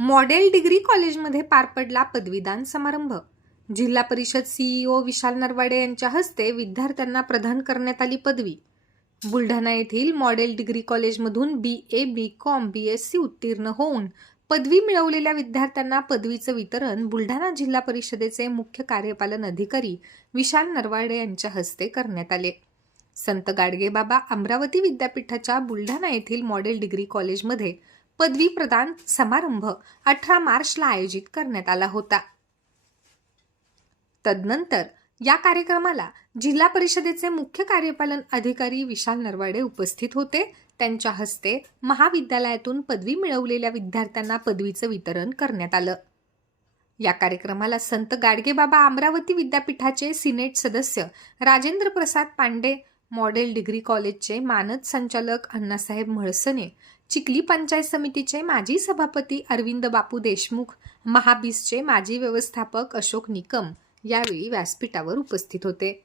Model degree कॉलेजमध्ये पार पडला पदवीदान समारंभ. जिल्हा परिषद सीईओ विशाल नरवाडे यांच्या हस्ते विद्यार्थ्यांना प्रदान करण्यात आली पदवी. बुलढाणा येथील मॉडेल डिग्री कॉलेजमधून B A B com B S C उत्तीर्ण होऊन पदवी मिळवलेल्या विद्यार्थ्यांना पदवीचं वितरण बुलढाणा जिल्हा परिषदेचे मुख्य कार्यपालन अधिकारी विशाल नरवाडे यांच्या हस्ते करण्यात आले. संत गाडगेबाबा अमरावती विद्यापीठाच्या बुलढाणा येथील मॉडेल डिग्री कॉलेजमध्ये पदवी प्रदान समारंभ अठरा मार्चला आयोजित करण्यात आला होता. तदनंतर या कार्यक्रमाला जिल्हा परिषदेचे मुख्य कार्यपालन अधिकारी विशाल नरवाडे उपस्थित होते. त्यांच्या हस्ते महाविद्यालयातून पदवी मिळवलेल्या विद्यार्थ्यांना पदवीचं वितरण करण्यात आलं. या कार्यक्रमाला संत गाडगेबाबा अमरावती विद्यापीठाचे सिनेट सदस्य राजेंद्र प्रसाद पांडे मॉडेल डिग्री कॉलेजचे मानद संचालक अण्णासाहेब म्हळसने चिखली पंचायत समितीचे माजी सभापती अरविंद बापू देशमुख महाबीसचे माजी व्यवस्थापक अशोक निकम यावेळी व्यासपीठावर उपस्थित होते.